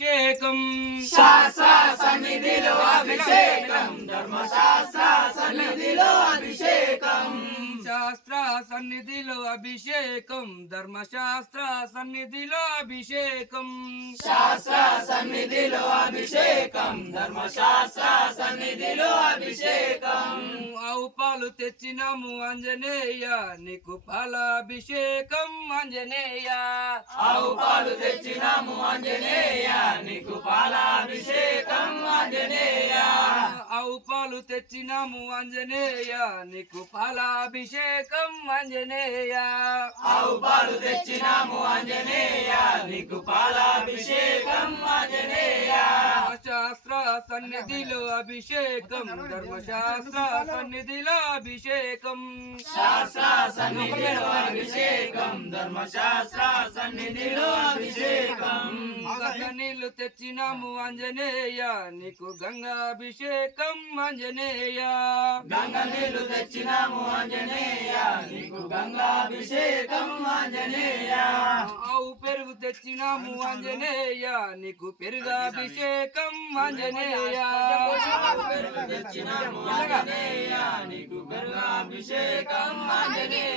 అభిషేకం శాస్త్ర సన్నిధిలో అభిషేకం ధర్మశాస్త్ర సన్నిధిలో అభిషేకం శాస్త్ర సన్నిధిలో అభిషేకం ధర్మశాస్త్ర సన్నిధిలో అభిషేకం శాస్త్ర సన్నిధిలో అభిషేకం ధర్మశాస్త్ర సన్నిధిలో అభిషేకం ఆవు పాలు తెచ్చినాము ఆంజనేయ నీకు పాలాభిషేకం ఆంజనేయ ఆవు పాలు తెచ్చినాము ఆంజనేయ నీకు పాలాభిషేకం ఆంజనేయ ఆవు పాలు తెచ్చినాము ఆంజనేయ నీకు పాలాభిషేకం ఆంజనేయ ఆవు పాలు తెచ్చినాము ఆంజనేయ నీకు పాలాభిషేకం ఆంజనేయ శాస్త్ర సన్నిధిలో అభిషేకం ధర్మశాస్త్ర సన్నిధిలో అభిషేకం శాస్త్ర సన్నిధిలో అభిషేకం ధర్మశాస్త్ర సన్నిధిలో అభిషేకం గంగ నీళ్లు తెచ్చినాము ఆంజనేయ నీకు గంగాభిషేకం ఆంజనేయ గంగ నీళ్లు తెచ్చినాము ఆంజనేయ నీకు గంగాభిషేకం ఆంజనేయ ఆవు పెరుగు తెచ్చినాము ఆంజనేయ నీకు పెరుగాభిషేకం ఆంజనేయ తెచ్చినాము ఆంజనేయ నీకు గంగాభిషేకం ఆంజనేయ